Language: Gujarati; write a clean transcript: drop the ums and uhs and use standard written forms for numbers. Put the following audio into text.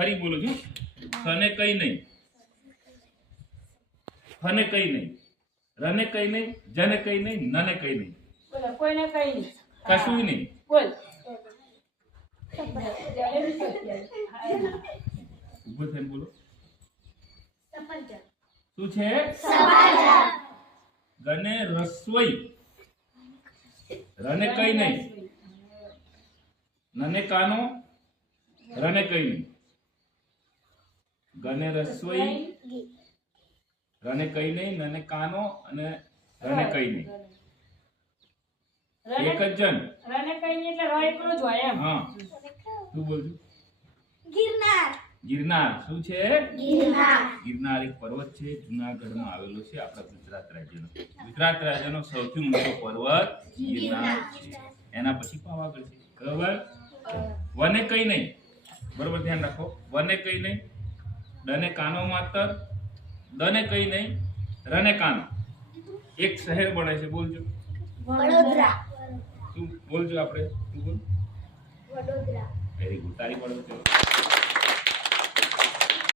ફરી બોલો છો સને કઈ નહીં, ફને કઈ નહીં, રને કઈ નહીં, જને કઈ નહીં, નને કઈ નહીં, બોલો કોઈને કઈ નહીં, કશું નહીં. બોલ ઉભો થઈને બોલો સફરજન શું છે? ગને રસોઈ, રને કઈ નહીં, નને કાનો, રને કઈ નહીં, ગને રસોઈ, રને કઈ નહીં, નને કાનો અને રને કઈ નહીં. એક જ જણ. રને કઈ નહીં એટલે ર એકલો જ હોય એમ. હા શું બોલજો? ગિરનાર ગિરનાર. શું છે? ગિરનાર ગિરનાર એક પર્વત છે, જૂનાગઢમાં આવેલો છે, આપણા ગુજરાત રાજ્યનો. ગુજરાત રાજ્યનો સૌથી ઊંચો પર્વત ગિરનાર છે. એના પછી પાવાગઢ છે. બરાબર? વને કઈ નહીં, બરોબર ધ્યાન રાખો. વને કઈ નહીં, ડને કાનો માતર, દને કઈ નહીં, રને કાનો. એક શહેર બને છે. બોલજો વડોદરા તું બોલજો. આપણે તું બોલ. Vadodara very good. તારી પડો.